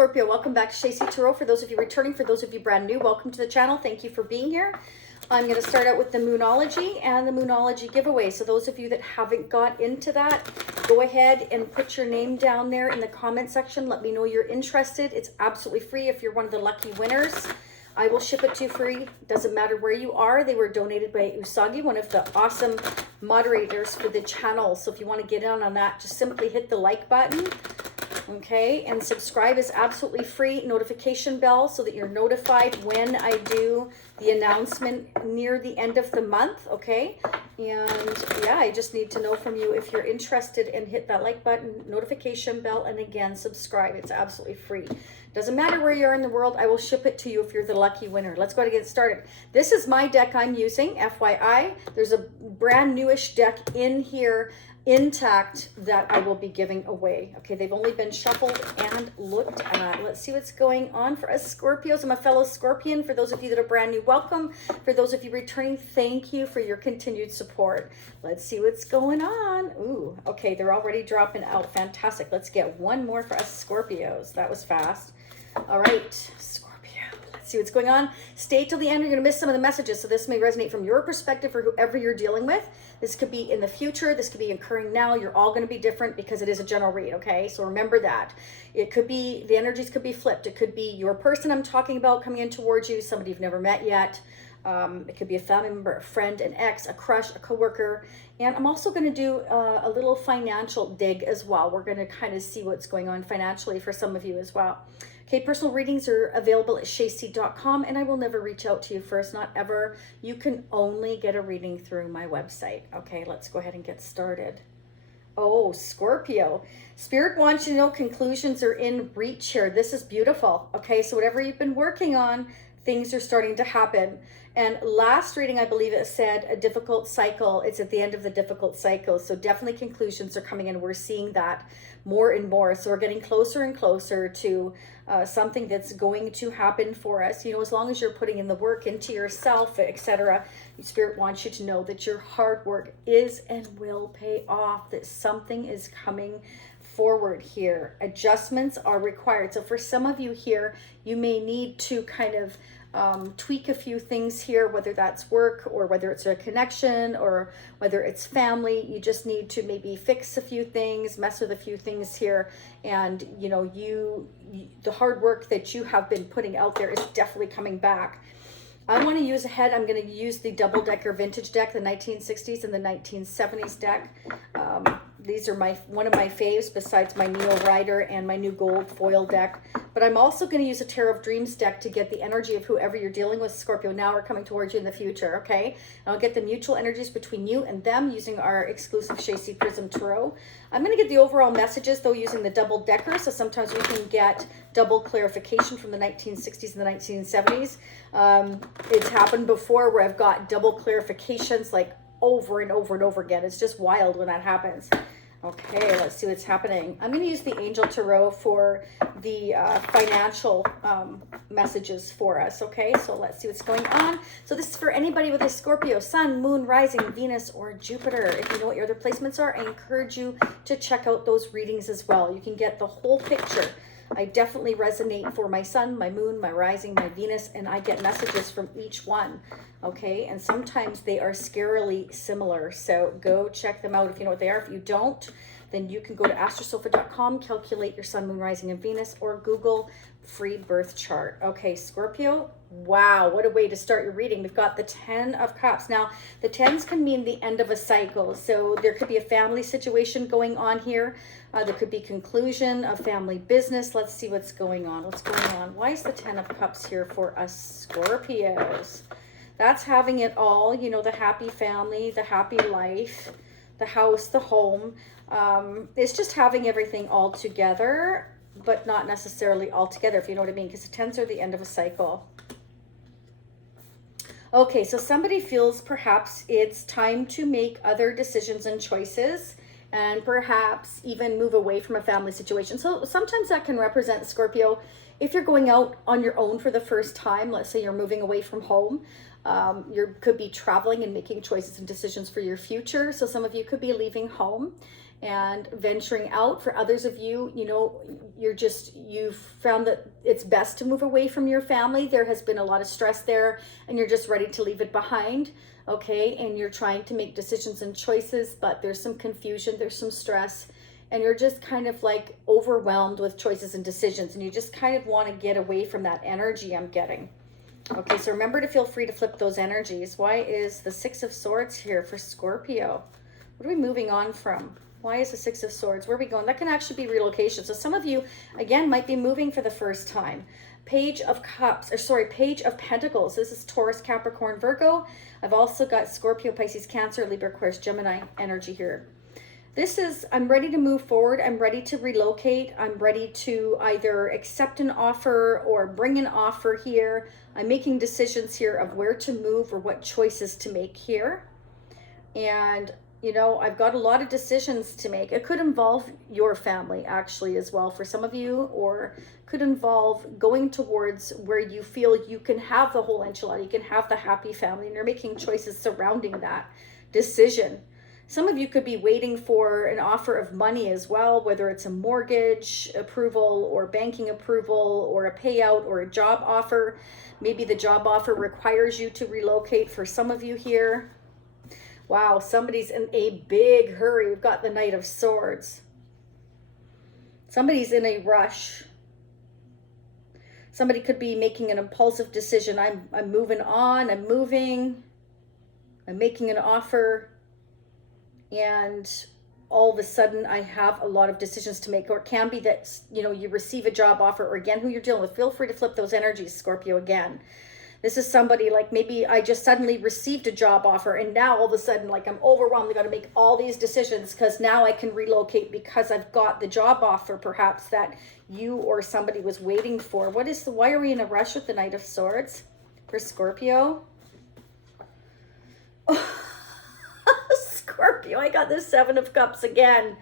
Scorpio, welcome back to Stacey Tarot. For those of you returning, for those of you brand new, welcome to the channel. Thank you for being here. I'm going to start out with the Moonology and the Moonology giveaway. So those of you that haven't got into that, go ahead and put your name down there in the comment section. Let me know you're interested. It's absolutely free if you're one of the lucky winners. I will ship it to you free. Doesn't matter where you are. They were donated by Usagi, one of the awesome moderators for the channel. So if you want to get in on that, just simply hit the like button. Okay, and subscribe is absolutely free. Notification bell so that you're notified when I do the announcement near the end of the month. Okay, and yeah, I just need to know from you if you're interested, and hit that like button, notification bell, and again, subscribe. It's absolutely free. Doesn't matter where you are in the world, I will ship it to you if you're the lucky winner. Let's go to get started. This is my deck I'm using, FYI. There's a brand newish deck in here intact that I will be giving away. Okay, they've only been shuffled and looked at. Let's see what's going on for us Scorpios. I'm a fellow Scorpion. For those of you that are brand new, welcome. For those of you returning, thank you for your continued support. Let's see what's going on. Ooh, okay, they're already dropping out. Fantastic. Let's get one more for us Scorpios. That was fast. All right, Scorpio. Let's see what's going on. Stay till the end. You're going to miss some of the messages, so this may resonate from your perspective for whoever you're dealing with. This could be in the future. This could be occurring now. You're all going to be different because it is a general read, okay? So remember that. It could be, the energies could be flipped. It could be your person I'm talking about coming in towards you, somebody you've never met yet. It could be a family member, a friend, an ex, a crush, a coworker. And I'm also going to do a little financial dig as well. We're going to kind of see what's going on financially for some of you as well. Okay, personal readings are available at shacey.com, and I will never reach out to you first, not ever. You can only get a reading through my website. Okay, let's go ahead and get started. Oh, Scorpio. Spirit wants you to know conclusions are in reach here. This is beautiful. Okay, so whatever you've been working on, things are starting to happen. And last reading, I believe it said a difficult cycle. It's at the end of the difficult cycle. So definitely conclusions are coming in. We're seeing that more and more. So we're getting closer and closer to something that's going to happen for us. You know, as long as you're putting in the work into yourself, etc. Spirit wants you to know that your hard work is and will pay off, that something is coming forward here. Adjustments are required. So for some of you here, you may need to kind of tweak a few things here, whether that's work or whether it's a connection or whether it's family. You just need to maybe fix a few things, mess with a few things here. And you know, the hard work that you have been putting out there is definitely coming back. I want to use ahead. I'm going to use the double-decker vintage deck, the 1960s and the 1970s deck. These are one of my faves besides my Neo Rider and my new gold foil deck. But I'm also going to use a Tarot of Dreams deck to get the energy of whoever you're dealing with, Scorpio, now or coming towards you in the future, okay? And I'll get the mutual energies between you and them using our exclusive Stacey Prism Tarot. I'm going to get the overall messages, though, using the double-decker, so sometimes we can get double clarification from the 1960s and the 1970s. It's happened before where I've got double clarifications like over and over and over again. It's just wild when that happens. Okay, let's see what's happening. I'm going to use the Angel Tarot for the financial messages for us. Okay, so let's see what's going on. So this is for anybody with a Scorpio Sun, Moon, Rising, Venus, or Jupiter. If you know what your other placements are, I encourage you to check out those readings as well. You can get the whole picture. I definitely resonate for my Sun, my Moon, my Rising, my Venus, and I get messages from each one, okay? And sometimes they are scarily similar, so go check them out if you know what they are. If you don't, then you can go to astrosofa.com, calculate your Sun, Moon, Rising, and Venus, or Google free birth chart. Okay, Scorpio, wow, what a way to start your reading. We've got the 10 of Cups. Now, the 10s can mean the end of a cycle, so there could be a family situation going on here. There could be conclusion of family business. Let's see what's going on. What's going on? Why is the 10 of Cups here for us Scorpios? That's having it all, you know, the happy family, the happy life, the house, the home. It's just having everything all together, but not necessarily all together, if you know what I mean, because the 10s are the end of a cycle. Okay, so somebody feels perhaps it's time to make other decisions and choices, and perhaps even move away from a family situation. So sometimes that can represent, Scorpio, if you're going out on your own for the first time, let's say you're moving away from home, you could be traveling and making choices and decisions for your future. So some of you could be leaving home and venturing out. For others of you, you know, you've found that it's best to move away from your family. There has been a lot of stress there and you're just ready to leave it behind. Okay, and you're trying to make decisions and choices, but there's some confusion, there's some stress, and you're just kind of like overwhelmed with choices and decisions, and you just kind of want to get away from that energy I'm getting. Okay, so remember to feel free to flip those energies. Why is the Six of Swords here for Scorpio? What are we moving on from? Why is the Six of Swords? Where are we going? That can actually be relocation. So some of you, again, might be moving for the first time. Page of Cups, or sorry, Page of Pentacles. This is Taurus, Capricorn, Virgo. I've also got Scorpio, Pisces, Cancer, Libra, Aquarius, Gemini energy here. This is, I'm ready to move forward. I'm ready to relocate. I'm ready to either accept an offer or bring an offer here. I'm making decisions here of where to move or what choices to make here. And, you know, I've got a lot of decisions to make. It could involve your family actually as well for some of you, or could involve going towards where you feel you can have the whole enchilada, you can have the happy family, and you're making choices surrounding that decision. Some of you could be waiting for an offer of money as well, whether it's a mortgage approval or banking approval or a payout or a job offer. Maybe the job offer requires you to relocate for some of you here. Wow, somebody's in a big hurry. We've got the Knight of Swords. Somebody's in a rush. Somebody could be making an impulsive decision. I'm moving on, I'm moving, I'm making an offer, and all of a sudden I have a lot of decisions to make. Or it can be that, you know, you receive a job offer, or again, who you're dealing with. Feel free to flip those energies, Scorpio, again. This is somebody like maybe I just suddenly received a job offer and now all of a sudden like I'm overwhelmed. I got to make all these decisions because now I can relocate because I've got the job offer perhaps that you or somebody was waiting for. Why are we in a rush with the Knight of Swords for Scorpio? Scorpio, I got the Seven of Cups again.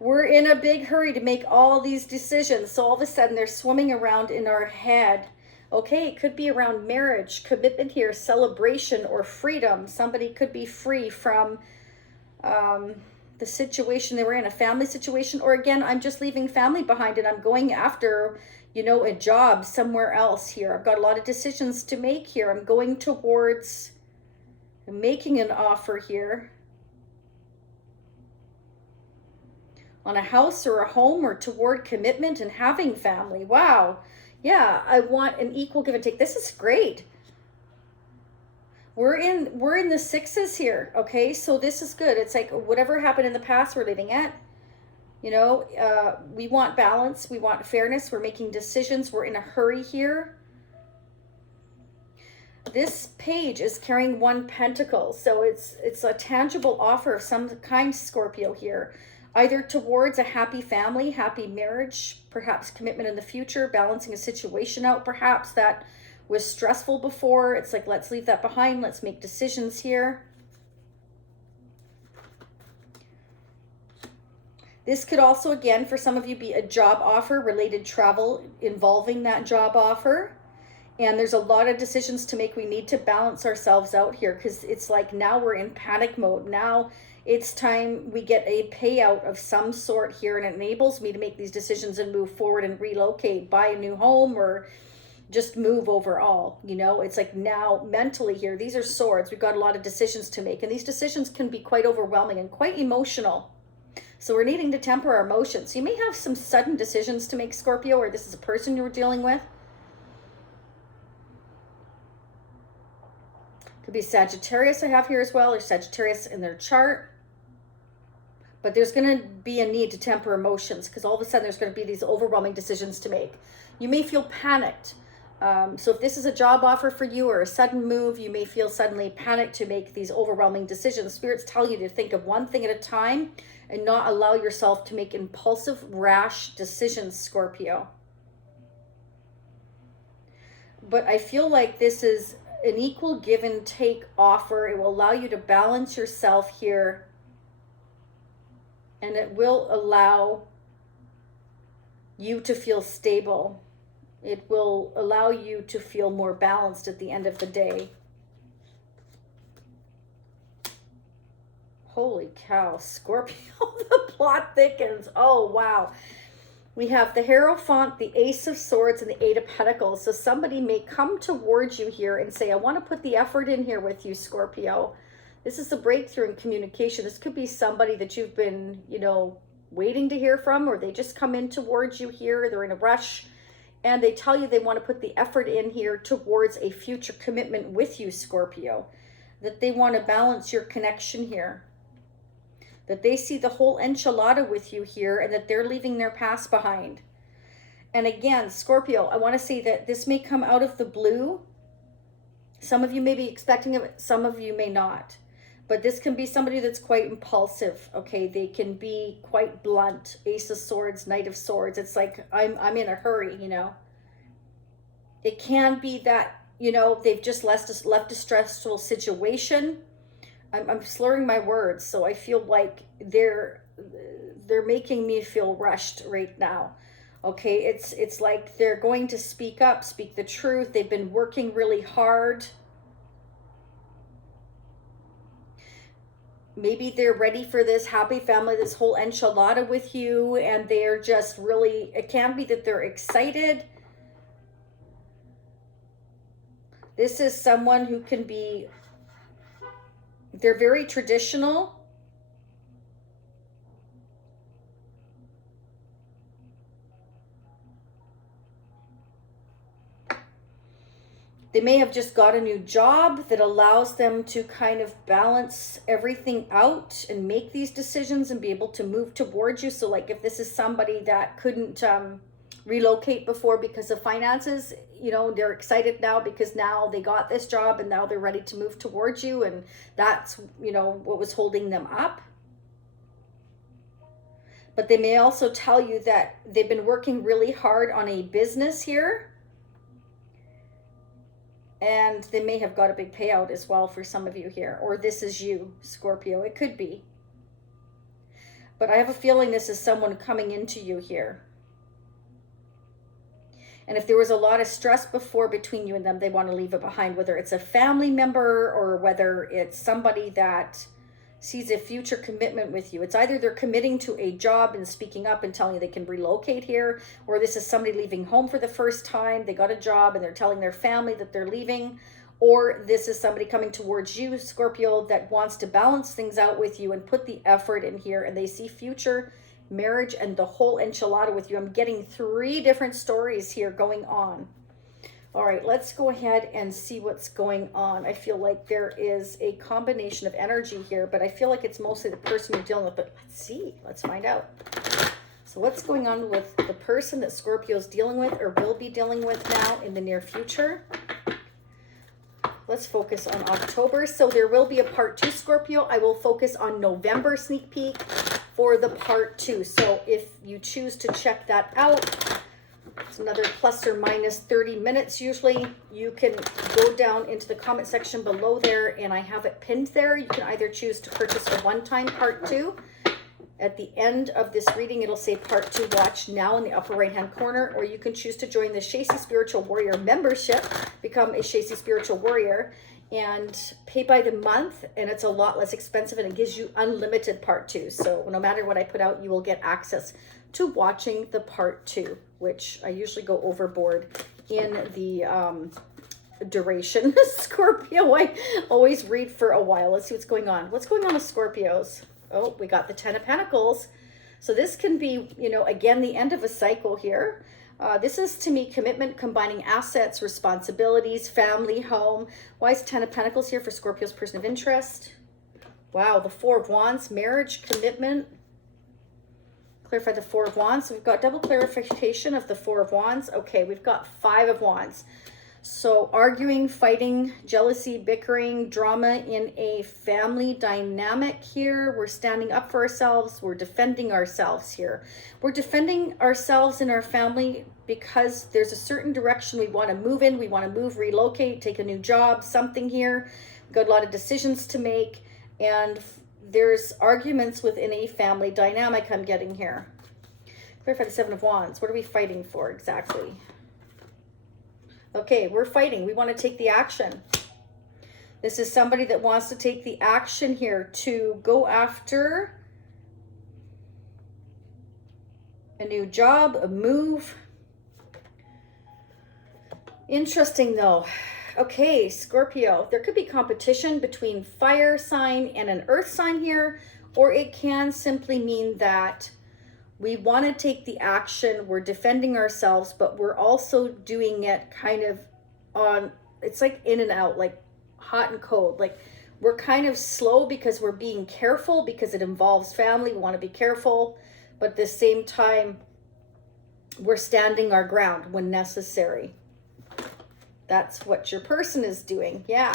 We're in a big hurry to make all these decisions. So all of a sudden they're swimming around in our head. Okay, it could be around marriage, commitment here, celebration, or freedom. Somebody could be free from the situation they were in, a family situation. Or again, I'm just leaving family behind and I'm going after, you know, a job somewhere else here. I've got a lot of decisions to make here. I'm going towards making an offer here on a house or a home, or toward commitment and having family. Wow. Yeah, I want an equal give and take. This is great. We're in the sixes here, okay? So this is good. It's like whatever happened in the past, we're leaving it. You know, we want balance. We want fairness. We're making decisions. We're in a hurry here. This page is carrying one pentacle. So it's a tangible offer of some kind, Scorpio, here. Either towards a happy family, happy marriage, perhaps commitment in the future, balancing a situation out perhaps that was stressful before. It's like, let's leave that behind. Let's make decisions here. This could also, again, for some of you, be a job offer, related travel involving that job offer. And there's a lot of decisions to make. We need to balance ourselves out here because it's like now we're in panic mode. Now it's time we get a payout of some sort here, and it enables me to make these decisions and move forward and relocate, buy a new home, or just move overall. You know, it's like now mentally here, these are swords. We've got a lot of decisions to make, and these decisions can be quite overwhelming and quite emotional. So we're needing to temper our emotions. You may have some sudden decisions to make, Scorpio, or this is a person you're dealing with. Could be Sagittarius I have here as well, or Sagittarius in their chart. But there's going to be a need to temper emotions because all of a sudden there's going to be these overwhelming decisions to make. You may feel panicked. So if this is a job offer for you or a sudden move, you may feel suddenly panicked to make these overwhelming decisions. Spirits tell you to think of one thing at a time and not allow yourself to make impulsive, rash decisions, Scorpio. But I feel like this is an equal give and take offer. It will allow you to balance yourself here. And it will allow you to feel stable. It will allow you to feel more balanced at the end of the day. Holy cow, Scorpio, the plot thickens. Oh, wow. We have the Hierophant, the Ace of Swords, and the Eight of Pentacles. So somebody may come towards you here and say, I want to put the effort in here with you, Scorpio. This is a breakthrough in communication. This could be somebody that you've been, you know, waiting to hear from, or they just come in towards you here. They're in a rush, and they tell you they want to put the effort in here towards a future commitment with you, Scorpio. That they want to balance your connection here. That they see the whole enchilada with you here, and that they're leaving their past behind. And again, Scorpio, I want to say that this may come out of the blue. Some of you may be expecting it, some of you may not. But this can be somebody that's quite impulsive, okay? They can be quite blunt. Ace of Swords, Knight of Swords. It's like, I'm in a hurry, you know? It can be that, you know, they've just left a stressful situation. I'm slurring my words, so I feel like they're making me feel rushed right now. Okay, it's like they're going to speak up, speak the truth. They've been working really hard. Maybe they're ready for this happy family, this whole enchilada with you, and they're just really, it can be that they're excited. This is someone who can be, they're very traditional. They may have just got a new job that allows them to kind of balance everything out and make these decisions and be able to move towards you. So like if this is somebody that couldn't relocate before because of finances, you know, they're excited now because now they got this job and now they're ready to move towards you. And that's, you know, what was holding them up. But they may also tell you that they've been working really hard on a business here. And they may have got a big payout as well for some of you here. Or this is you, Scorpio. It could be. But I have a feeling this is someone coming into you here. And if there was a lot of stress before between you and them, they want to leave it behind. Whether it's a family member or whether it's somebody that sees a future commitment with you. It's either they're committing to a job and speaking up and telling you they can relocate here, or this is somebody leaving home for the first time. They got a job and they're telling their family that they're leaving, or this is somebody coming towards you, Scorpio, that wants to balance things out with you and put the effort in here, and they see future marriage and the whole enchilada with you. I'm getting 3 different stories here going on. All right, let's go ahead and see what's going on. I feel like there is a combination of energy here, but I feel like it's mostly the person you're dealing with. But let's see. Let's find out. So what's going on with the person that Scorpio is dealing with or will be dealing with now in the near future? Let's focus on October. So there will be a part 2, Scorpio. I will focus on November sneak peek for the part 2. So if you choose to check that out, it's another plus or minus 30 minutes usually. You can go down into the comment section below there, and I have it pinned there. You can either choose to purchase a one-time part 2. At the end of this reading, it'll say part 2 watch now in the upper right-hand corner, or you can choose to join the Shacy Spiritual Warrior membership, become a Shacy Spiritual Warrior, and pay by the month, and it's a lot less expensive, and it gives you unlimited part 2. So no matter what I put out, you will get access to watching the part 2, which I usually go overboard in the duration. Scorpio, I always read for a while. Let's see what's going on. What's going on with Scorpios? Oh, we got the 10 of Pentacles. So this can be, you know, again, the end of a cycle here. This is, to me, commitment, combining assets, responsibilities, family, home. Why is 10 of Pentacles here for Scorpio's person of interest? Wow, the 4 of Wands, marriage, commitment. Clarify the 4 of Wands. So we've got double clarification of the 4 of Wands. Okay, we've got 5 of Wands. So arguing, fighting, jealousy, bickering, drama in a family dynamic here. We're standing up for ourselves. We're defending ourselves here. We're defending ourselves in our family because there's a certain direction we want to move in. We want to move, relocate, take a new job, something here. We've got a lot of decisions to make, and there's arguments within a family dynamic I'm getting here. Clarify the 7 of Wands. What are we fighting for exactly? Okay, we're fighting. We want to take the action. This is somebody that wants to take the action here to go after a new job, a move. Interesting though. Okay, Scorpio, there could be competition between fire sign and an earth sign here, or it can simply mean that we want to take the action, we're defending ourselves, but we're also doing it kind of on, it's like in and out, like hot and cold. Like we're kind of slow because we're being careful, because it involves family, we want to be careful, but at the same time, we're standing our ground when necessary. That's what your person is doing. Yeah.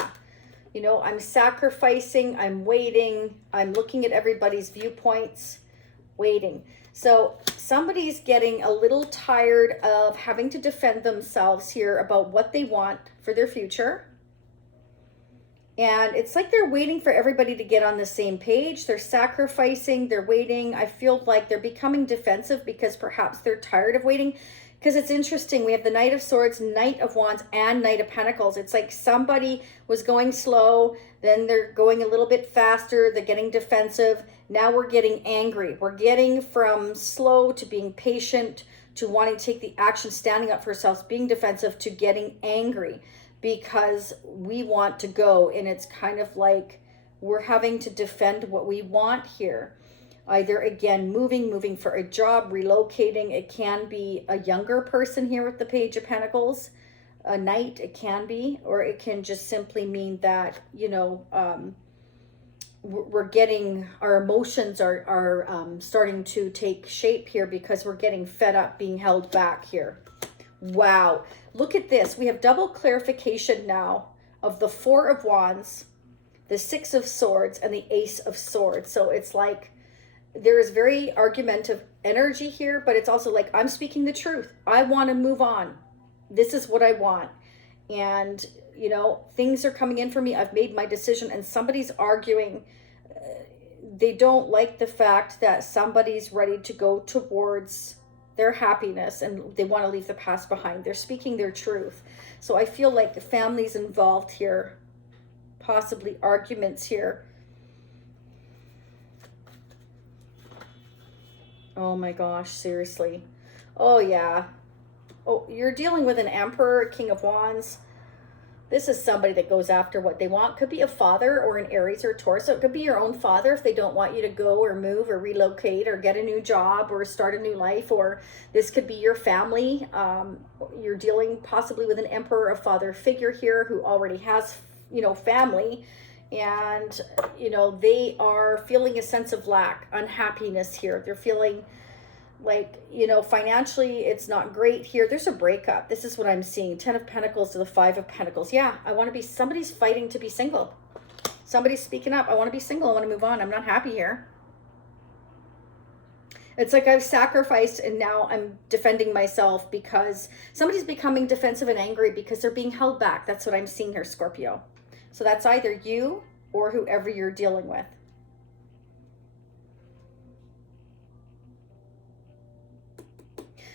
You know, I'm sacrificing, I'm waiting, I'm looking at everybody's viewpoints, waiting. So somebody's getting a little tired of having to defend themselves here about what they want for their future. And it's like they're waiting for everybody to get on the same page. They're sacrificing, they're waiting. I feel like they're becoming defensive because perhaps they're tired of waiting. Because it's interesting, we have the Knight of Swords, Knight of Wands, and Knight of Pentacles. It's like somebody was going slow, then they're going a little bit faster, they're getting defensive. Now we're getting angry. We're getting from slow to being patient, to wanting to take the action, standing up for ourselves, being defensive, to getting angry because we want to go. And it's kind of like we're having to defend what we want here. Either, again, moving for a job, relocating. It can be a younger person here with the Page of Pentacles, a knight, it can be, or it can just simply mean that, you know, we're getting, our emotions are starting to take shape here because we're getting fed up being held back here. Wow. Look at this. We have double clarification now of the Four of Wands, the Six of Swords, and the Ace of Swords. So it's like, there is very argumentative energy here, but it's also like, I'm speaking the truth. I want to move on. This is what I want. And, you know, things are coming in for me. I've made my decision, and somebody's arguing. They don't like the fact that somebody's ready to go towards their happiness and they want to leave the past behind. They're speaking their truth. So I feel like the family's involved here, possibly arguments here. Oh my gosh, seriously. Oh yeah. Oh, you're dealing with an Emperor, King of Wands. This is somebody that goes after what they want. Could be a father or an Aries or Taurus. So it could be your own father if they don't want you to go or move or relocate or get a new job or start a new life. Or this could be your family. You're dealing possibly with an Emperor, a father figure here who already has, you know, family. And, you know, they are feeling a sense of lack, unhappiness here. They're feeling like, you know, financially it's not great here. There's a breakup. This is what I'm seeing. 10 of Pentacles to the 5 of Pentacles. Yeah, I want to be, somebody's fighting to be single. Somebody's speaking up. I want to be single. I want to move on. I'm not happy here. It's like I've sacrificed and now I'm defending myself because somebody's becoming defensive and angry because they're being held back. That's what I'm seeing here, Scorpio. So that's either you or whoever you're dealing with.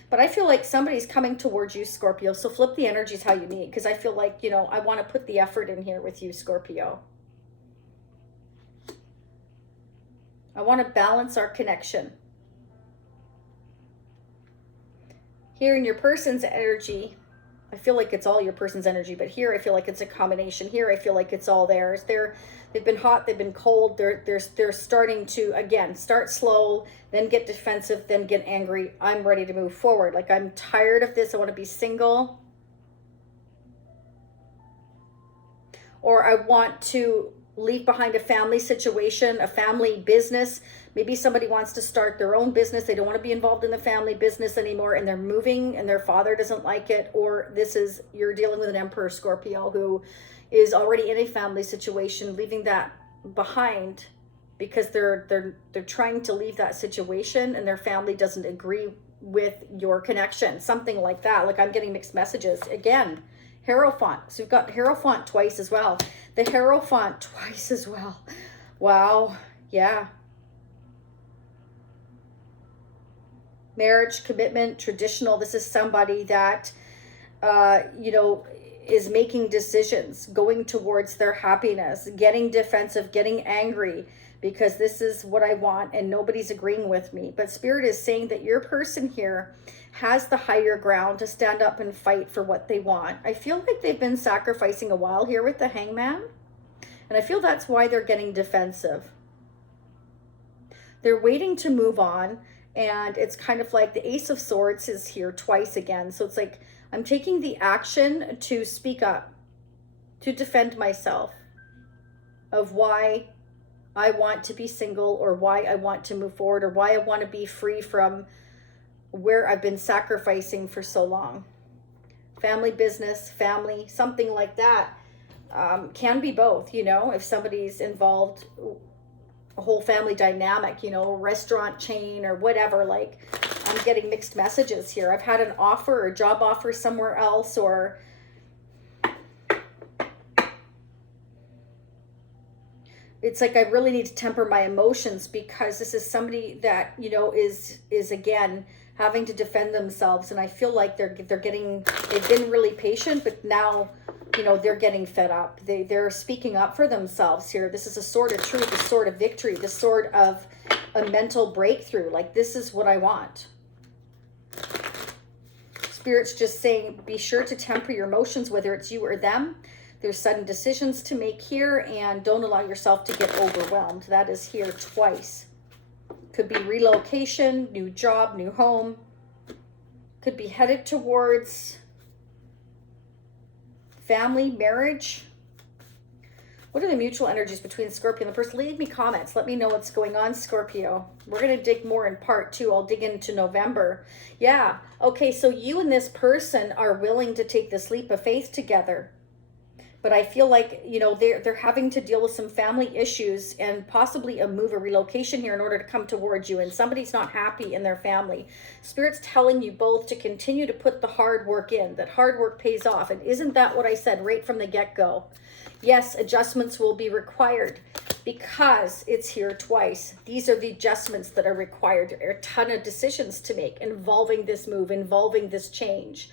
But I feel like somebody's coming towards you, Scorpio. So flip the energies how you need. Because I feel like, you know, I want to put the effort in here with you, Scorpio. I want to balance our connection. Here in your person's energy, I feel like it's all your person's energy, but here I feel like it's a combination. Here I feel like it's all theirs. They've been hot, they've been cold. They're starting to, again, start slow, then get defensive, then get angry. I'm ready to move forward. Like, I'm tired of this. I want to be single. Or I want to leave behind a family situation, a family business. Maybe somebody wants to start their own business. They don't want to be involved in the family business anymore, and they're moving and their father doesn't like it. Or this is, you're dealing with an Emperor, Scorpio, who is already in a family situation, leaving that behind because they're trying to leave that situation and their family doesn't agree with your connection. Something like that. Like, I'm getting mixed messages. Again, Hierophant. So we've got Hierophant twice as well. The Hierophant twice as well. Wow. Yeah. Marriage, commitment, traditional. This is somebody that, you know, is making decisions, going towards their happiness, getting defensive, getting angry, because this is what I want and nobody's agreeing with me. But Spirit is saying that your person here has the higher ground to stand up and fight for what they want. I feel like they've been sacrificing a while here with the Hangman. And I feel that's why they're getting defensive. They're waiting to move on. And it's kind of like the Ace of Swords is here twice again. So it's like, I'm taking the action to speak up, to defend myself of why I want to be single, or why I want to move forward, or why I want to be free from where I've been sacrificing for so long. Family, business, family, something like that. Can be both, you know, if somebody's involved, a whole family dynamic, you know, restaurant chain or whatever. Like, I'm getting mixed messages here. I've had an offer or job offer somewhere else, or it's like I really need to temper my emotions, because this is somebody that, you know, is again having to defend themselves. And I feel like they've been really patient, but now, you know, they're getting fed up. They're speaking up for themselves here. This is a sword of truth, a sword of victory, the sword of a mental breakthrough. Like, this is what I want. Spirit's just saying, be sure to temper your emotions, whether it's you or them. There's sudden decisions to make here, and don't allow yourself to get overwhelmed. That is here twice. Could be relocation, new job, new home. Could be headed towards family, marriage. What are the mutual energies between Scorpio and the person? Leave me comments. Let me know what's going on, Scorpio. We're going to dig more in part 2. I'll dig into November. Yeah. Okay, so you and this person are willing to take this leap of faith together. But I feel like, you know, they're having to deal with some family issues and possibly a move, a relocation here in order to come towards you. And somebody's not happy in their family. Spirit's telling you both to continue to put the hard work in. That hard work pays off. And isn't that what I said right from the get-go? Yes, adjustments will be required because it's here twice. These are the adjustments that are required. There are a ton of decisions to make involving this move, involving this change.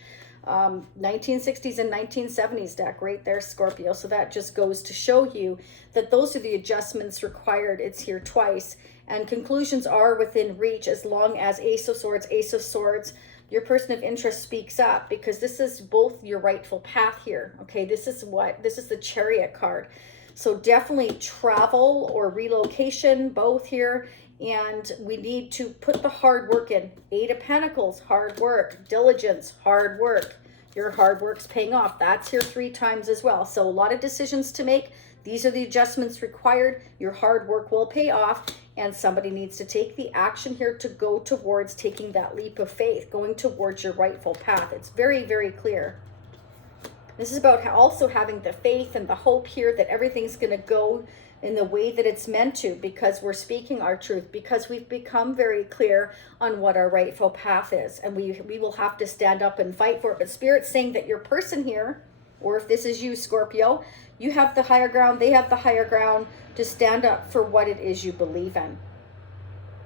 1960s and 1970s deck right there, Scorpio. So that just goes to show you that those are the adjustments required. It's here twice, and conclusions are within reach as long as Ace of Swords, your person of interest speaks up, because this is both your rightful path here. Okay, this is the Chariot card. So definitely travel or relocation, both here. And we need to put the hard work in. 8 of Pentacles, hard work, diligence, hard work. Your hard work's paying off. That's here 3 times as well. So a lot of decisions to make. These are the adjustments required. Your hard work will pay off. And somebody needs to take the action here to go towards taking that leap of faith, going towards your rightful path. It's very, very clear. This is about also having the faith and the hope here that everything's going to go in the way that it's meant to, because we're speaking our truth, because we've become very clear on what our rightful path is, and we will have to stand up and fight for it. But Spirit's saying that your person here, or if this is you, Scorpio, you have the higher ground, they have the higher ground to stand up for what it is you believe in.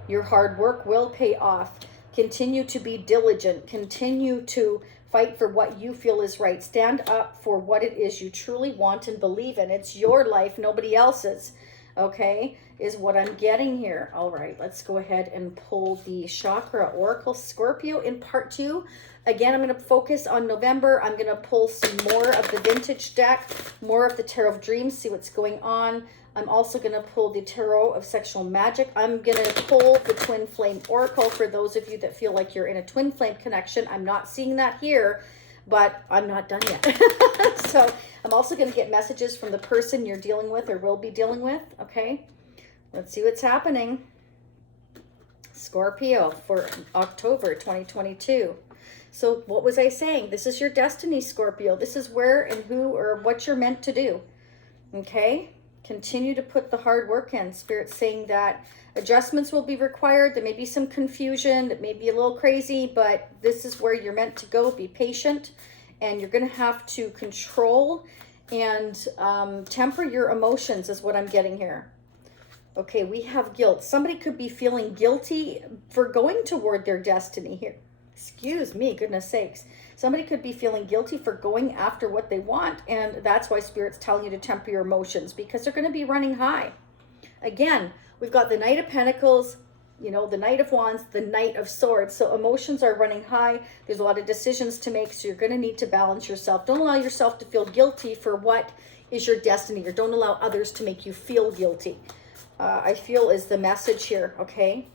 Your hard work will pay off. Continue to be diligent. Continue to fight for what you feel is right. Stand up for what it is you truly want and believe in. It's your life, nobody else's. Okay, is what I'm getting here. All right, let's go ahead and pull the Chakra Oracle, Scorpio, in part 2. Again, I'm going to focus on November. I'm going to pull some more of the vintage deck, more of the Tarot of Dreams, see what's going on. I'm also going to pull the Tarot of Sexual Magic. I'm going to pull the Twin Flame Oracle for those of you that feel like you're in a twin flame connection. I'm not seeing that here, but I'm not done yet. So I'm also going to get messages from the person you're dealing with or will be dealing with. Okay, let's see what's happening. Scorpio for October 2022. So what was I saying? This is your destiny, Scorpio. This is where and who or what you're meant to do. Okay? Continue to put the hard work in. Spirit's saying that adjustments will be required. There may be some confusion. It may be a little crazy, but this is where you're meant to go. Be patient, and you're going to have to control and temper your emotions is what I'm getting here. Okay, we have guilt. Somebody could be feeling guilty for going toward their destiny here. Excuse me, goodness sakes. Somebody could be feeling guilty for going after what they want. And that's why Spirit's telling you to temper your emotions, because they're going to be running high. Again, we've got the Knight of Pentacles, you know, the Knight of Wands, the Knight of Swords. So emotions are running high. There's a lot of decisions to make. So you're going to need to balance yourself. Don't allow yourself to feel guilty for what is your destiny, or don't allow others to make you feel guilty. I feel is the message here. Okay.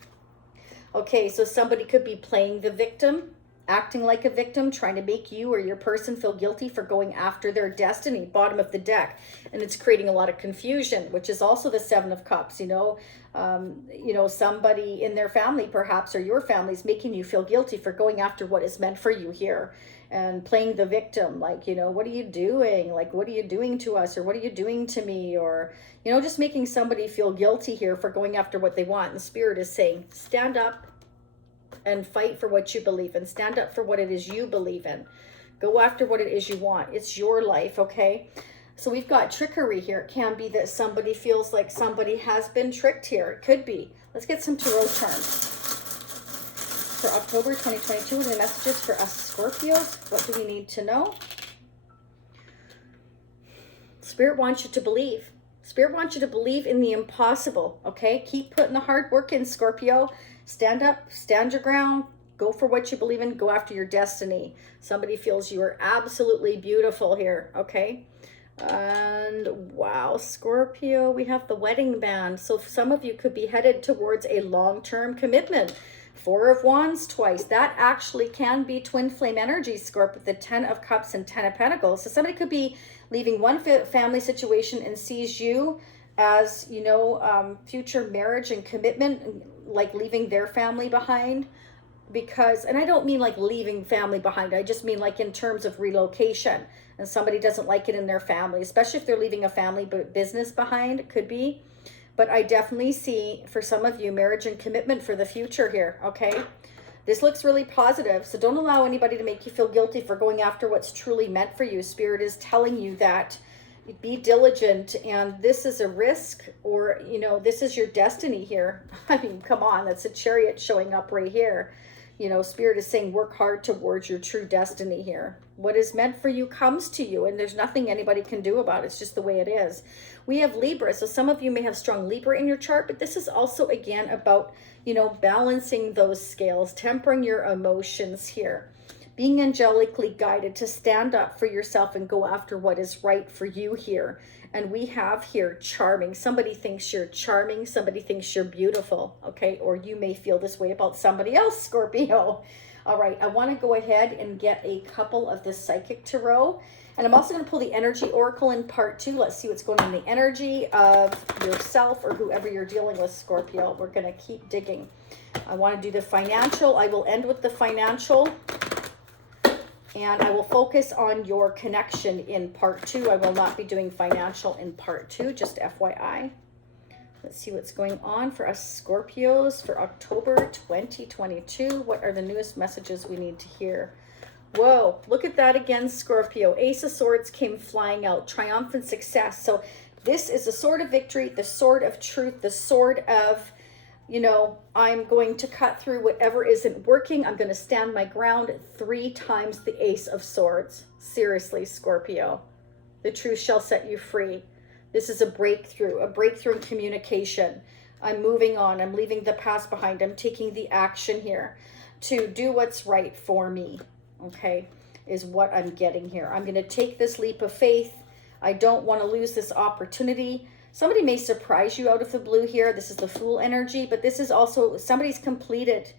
Okay. So somebody could be playing the victim, acting like a victim, trying to make you or your person feel guilty for going after their destiny. Bottom of the deck. And it's creating a lot of confusion, which is also the Seven of Cups. You know, somebody in their family perhaps, or your family, is making you feel guilty for going after what is meant for you here, and playing the victim, like, you know, what are you doing? Like, what are you doing to us? Or what are you doing to me? Or, you know, just making somebody feel guilty here for going after what they want. And Spirit is saying, stand up and fight for what you believe in. Stand up for what it is you believe in. Go after what it is you want. It's your life, okay? So we've got trickery here. It can be that somebody feels like somebody has been tricked here. It could be. Let's get some tarot charms for October 2022. What are the messages for us Scorpios? What do we need to know? Spirit wants you to believe. Spirit wants you to believe in the impossible, okay? Keep putting the hard work in, Scorpio. Stand up, stand your ground, go for what you believe in, go after your destiny. Somebody feels you are absolutely beautiful here, okay? And wow, Scorpio, we have the wedding band. So some of you could be headed towards a long-term commitment. Four of Wands twice. That actually can be twin flame energy, Scorpio, the 10 of Cups and 10 of Pentacles. So somebody could be leaving one family situation and sees you as, you know, future marriage and commitment, like leaving their family behind. Because, and I don't mean like leaving family behind, I just mean like in terms of relocation, and somebody doesn't like it in their family, especially if they're leaving a family business behind. It could be, but I definitely see for some of you marriage and commitment for the future here, okay? This looks really positive, so don't allow anybody to make you feel guilty for going after what's truly meant for you. Spirit is telling you that be diligent, and this is a risk, or, you know, this is your destiny here. I mean, come on, that's a Chariot showing up right here. You know, Spirit is saying work hard towards your true destiny here. What is meant for you comes to you, and there's nothing anybody can do about it. It's just the way it is. We have Libra, so some of you may have strong Libra in your chart, but this is also, again, about, you know, balancing those scales, tempering your emotions here, being angelically guided to stand up for yourself and go after what is right for you here. And we have here charming. Somebody thinks you're charming. Somebody thinks you're beautiful, okay? Or you may feel this way about somebody else, Scorpio. All right, I want to go ahead and get a couple of the Psychic Tarot. And I'm also going to pull the Energy Oracle in part 2. Let's see what's going on in the energy of yourself or whoever you're dealing with, Scorpio. We're going to keep digging. I want to do the financial. I will end with the financial. And I will focus on your connection in part 2. I will not be doing financial in part 2, just FYI. Let's see what's going on for us Scorpios for October 2022. What are the newest messages we need to hear? Whoa, look at that again, Scorpio. Ace of Swords came flying out. Triumphant success. So this is the sword of victory, the sword of truth, the sword of, you know, I'm going to cut through whatever isn't working. I'm going to stand my ground. 3 times the Ace of Swords. Seriously, Scorpio. The truth shall set you free. This is a breakthrough in communication. I'm moving on. I'm leaving the past behind. I'm taking the action here to do what's right for me. Okay, is what I'm getting here. I'm going to take this leap of faith. I don't want to lose this opportunity. Somebody may surprise you out of the blue here. This is the Fool energy, but this is also somebody's completed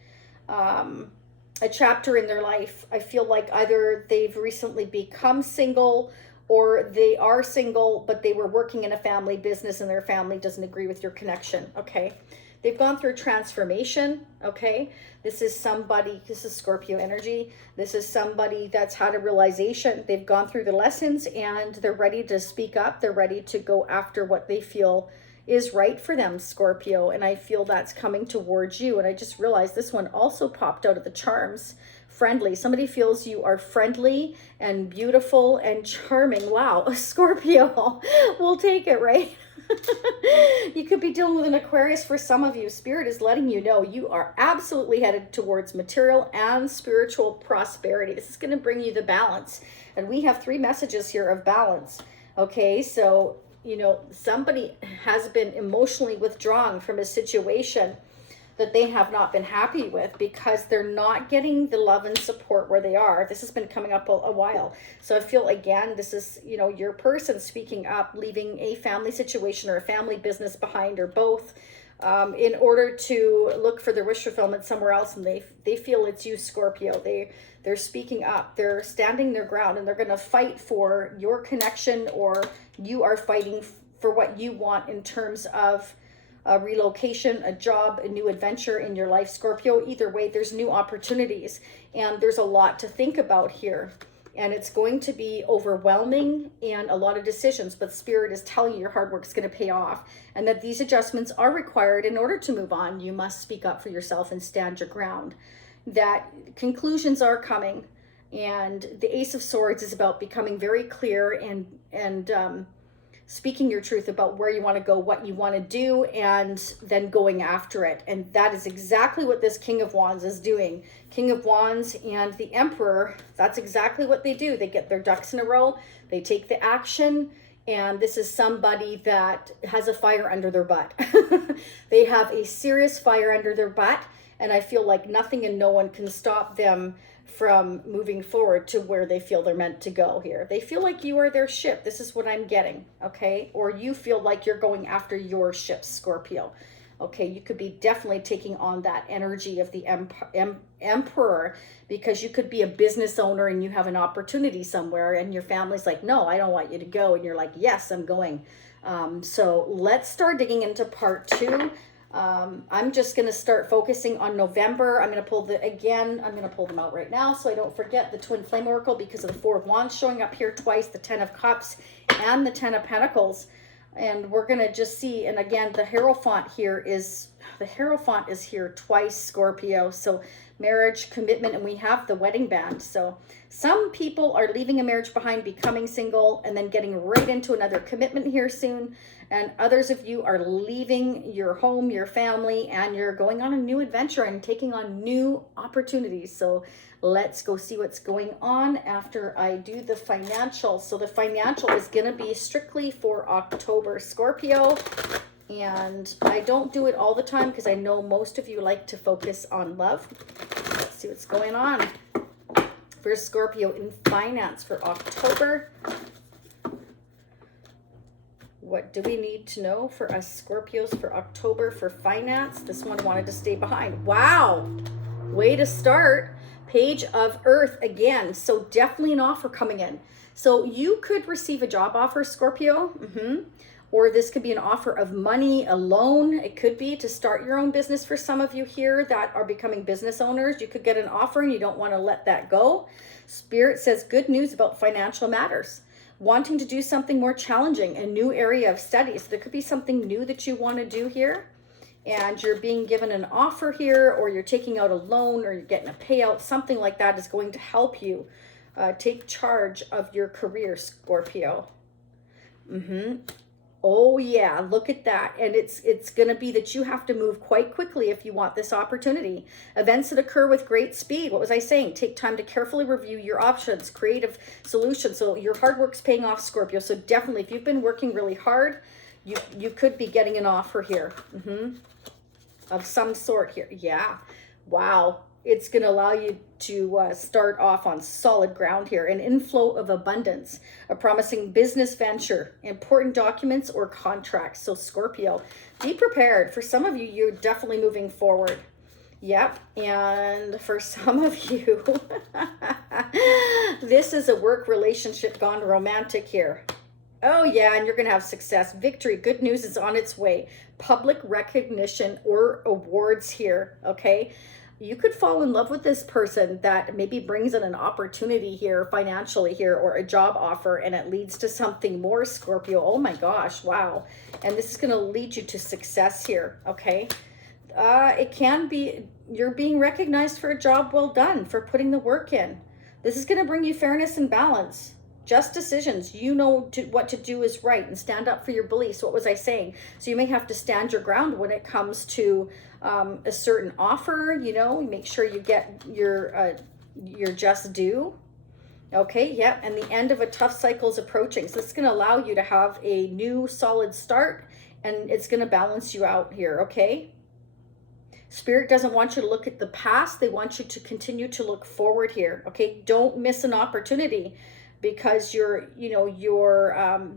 a chapter in their life. I feel like either they've recently become single, or they are single, but they were working in a family business and their family doesn't agree with your connection, okay? They've gone through transformation, okay? This is somebody, this is Scorpio energy. This is somebody that's had a realization. They've gone through the lessons and they're ready to speak up. They're ready to go after what they feel is right for them, Scorpio. And I feel that's coming towards you. And I just realized this one also popped out of the charms. Friendly. Somebody feels you are friendly and beautiful and charming. Wow, Scorpio, we'll take it, right? You could be dealing with an Aquarius for some of you. Spirit is letting you know you are absolutely headed towards material and spiritual prosperity. This is going to bring you the balance. And we have 3 messages here of balance. Okay, so, you know, somebody has been emotionally withdrawn from a situation that they have not been happy with because they're not getting the love and support where they are. This has been coming up a while. So I feel, again, this is, you know, your person speaking up, leaving a family situation or a family business behind, or both, in order to look for their wish fulfillment somewhere else. And they feel it's you, Scorpio. They're speaking up, they're standing their ground, and they're going to fight for your connection, or you are fighting for what you want in terms of a relocation, a job, a new adventure in your life, Scorpio. Either way, there's new opportunities, and there's a lot to think about here, and it's going to be overwhelming and a lot of decisions, but Spirit is telling you your hard work is going to pay off, and that these adjustments are required in order to move on. You must speak up for yourself and stand your ground. That conclusions are coming, and the Ace of Swords is about becoming very clear and speaking your truth about where you want to go, what you want to do, and then going after it. And that is exactly what this King of Wands is doing. King of Wands and the Emperor, that's exactly what they do. They get their ducks in a row, they take the action, and this is somebody that has a fire under their butt. They have a serious fire under their butt, and I feel like nothing and no one can stop them from moving forward to where they feel they're meant to go here. They feel like you are their ship. This is what I'm getting, okay? Or you feel like you're going after your ship, Scorpio. Okay, you could be definitely taking on that energy of the Emperor, because you could be a business owner and you have an opportunity somewhere and your family's like, no, I don't want you to go. And you're like, yes, I'm going. So let's start digging into part 2. I'm just going to start focusing on November. I'm going to pull I'm going to pull them out right now so I don't forget the Twin Flame Oracle, because of the 4 of Wands showing up here twice, the 10 of Cups and the 10 of Pentacles. And we're going to just see, and again, the Hierophant is here twice, Scorpio. So marriage, commitment, and we have the wedding band. So some people are leaving a marriage behind, becoming single, and then getting right into another commitment here soon. And others of you are leaving your home, your family, and you're going on a new adventure and taking on new opportunities. So let's go see what's going on after I do the financial. So the financial is going to be strictly for October, Scorpio. And I don't do it all the time because I know most of you like to focus on love. Let's see what's going on for Scorpio in finance for October. What do we need to know for us Scorpios for October for finance? This one wanted to stay behind. Wow. Way to start. Page of Earth again. So definitely an offer coming in. So you could receive a job offer, Scorpio. Or this could be an offer of money, a loan. It could be to start your own business for some of you here that are becoming business owners. You could get an offer and you don't want to let that go. Spirit says good news about financial matters. Wanting to do something more challenging, a new area of studies. There could be something new that you want to do here, and you're being given an offer here, or you're taking out a loan, or you're getting a payout. Something like that is going to help you take charge of your career, Scorpio. Oh yeah, look at that. And it's going to be that you have to move quite quickly if you want this opportunity. Events that occur with great speed. What was I saying? Take time to carefully review your options, creative solutions. So your hard work's paying off, Scorpio. So definitely, if you've been working really hard, you could be getting an offer here of some sort here. Yeah. Wow. It's going to allow you to start off on solid ground here. An inflow of abundance, a promising business venture, important documents or contracts. So Scorpio, be prepared. For some of you, you're definitely moving forward. Yep. And for some of you, this is a work relationship gone romantic here. Oh yeah, and you're going to have success. Victory, good news is on its way. Public recognition or awards here, okay? You could fall in love with this person that maybe brings in an opportunity here financially here, or a job offer, and it leads to something more, Scorpio. Oh my gosh, wow. And this is going to lead you to success here, okay? It can be you're being recognized for a job well done, for putting the work in. This is going to bring you fairness and balance. Just decisions. You know what to do is right, and stand up for your beliefs. What was I saying? So you may have to stand your ground when it comes to a certain offer. You know, make sure you get your just due. Okay, yeah, and the end of a tough cycle is approaching. So it's going to allow you to have a new solid start, and it's going to balance you out here, okay? Spirit doesn't want you to look at the past. They want you to continue to look forward here, okay? Don't miss an opportunity because you're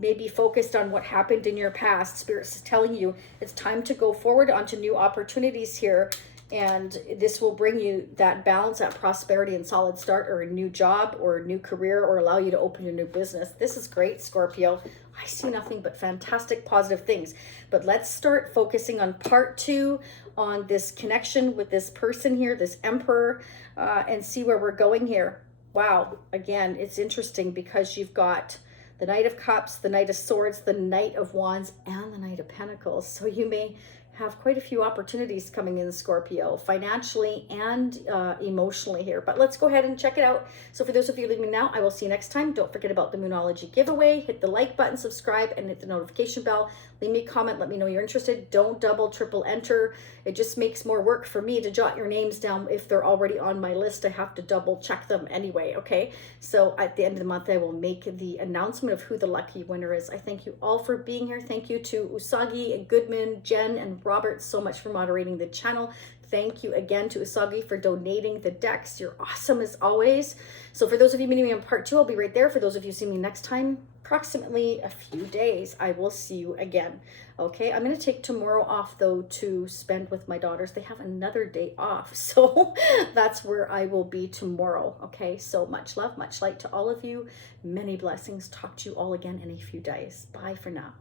maybe focused on what happened in your past. Spirit's telling you it's time to go forward onto new opportunities here. And this will bring you that balance, that prosperity and solid start, or a new job or a new career, or allow you to open a new business. This is great, Scorpio. I see nothing but fantastic positive things. But let's start focusing on part 2, on this connection with this person here, this Emperor, and see where we're going here. Wow. Again, it's interesting because you've got the Knight of Cups, the Knight of Swords, the Knight of Wands, and the Knight of Pentacles. So you may have quite a few opportunities coming in, Scorpio, financially and emotionally here. But let's go ahead and check it out. So for those of you leaving now, I will see you next time. Don't forget about the Moonology giveaway. Hit the like button, subscribe, and hit the notification bell. Leave me a comment. Let me know you're interested. Don't double, triple enter. It just makes more work for me to jot your names down. If they're already on my list, I have to double check them anyway, okay? So at the end of the month, I will make the announcement of who the lucky winner is. I thank you all for being here. Thank you to Usagi, Goodman, Jen, and Robert so much for moderating the channel. Thank you again to Usagi for donating the decks. You're awesome as always. So for those of you meeting me on part 2, I'll be right there. For those of you seeing me next time, approximately a few days, I will see you again. Okay, I'm going to take tomorrow off though to spend with my daughters. They have another day off. So that's where I will be tomorrow. Okay, so much love, much light to all of you. Many blessings. Talk to you all again in a few days. Bye for now.